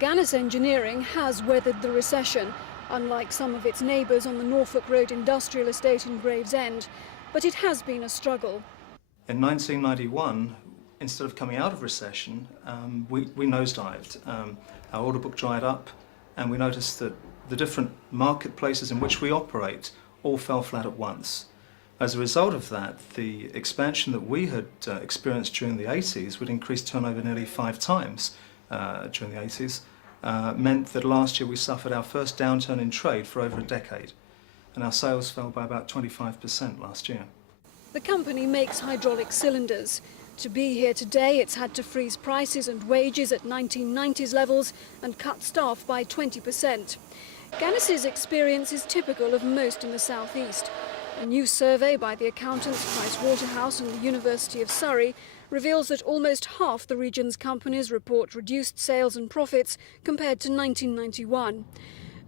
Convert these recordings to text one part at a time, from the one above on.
Gannis Engineering has weathered the recession, unlike some of its neighbours on the Norfolk Road industrial estate in Gravesend, but it has been a struggle. In 1991, instead of coming out of recession, we nosedived. Our order book dried up, and we noticed that the different marketplaces in which we operate all fell flat at once. As a result of that, the expansion that we had experienced during the 80s would increase turnover nearly 5 times during the 80s, meant that last year we suffered our first downturn in trade for over a decade, and our sales fell by about 25% last year. The company makes hydraulic cylinders. To be here today, it's had to freeze prices and wages at 1990s levels and cut staff by 20%. Gannis's experience is typical of most in the southeast. A new survey by the accountants Pricewaterhouse and the University of Surrey reveals that almost half the region's companies report reduced sales and profits compared to 1991.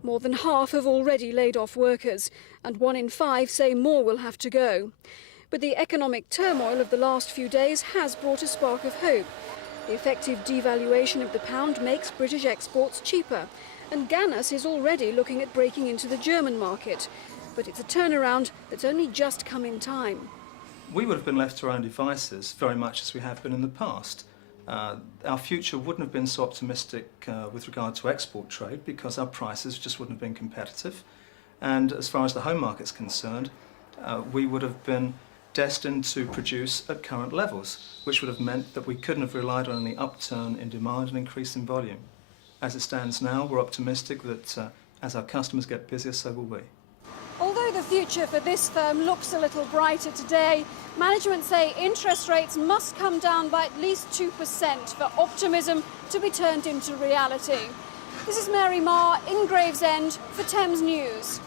More than half have already laid off workers, and 1 in 5 say more will have to go. But the economic turmoil of the last few days has brought a spark of hope. The effective devaluation of the pound makes British exports cheaper, and Gannis is already looking at breaking into the German market. But it's a turnaround that's only just come in time. We would have been left to our own devices very much as we have been in the past. Our future wouldn't have been so optimistic with regard to export trade because our prices just wouldn't have been competitive. And as far as the home market's concerned, we would have been destined to produce at current levels, which would have meant that we couldn't have relied on any upturn in demand and increase in volume. As it stands now, we're optimistic that as our customers get busier, so will we. Although the future for this firm looks a little brighter today, management say interest rates must come down by at least 2% for optimism to be turned into reality. This is Mary Marr in Gravesend for Thames News.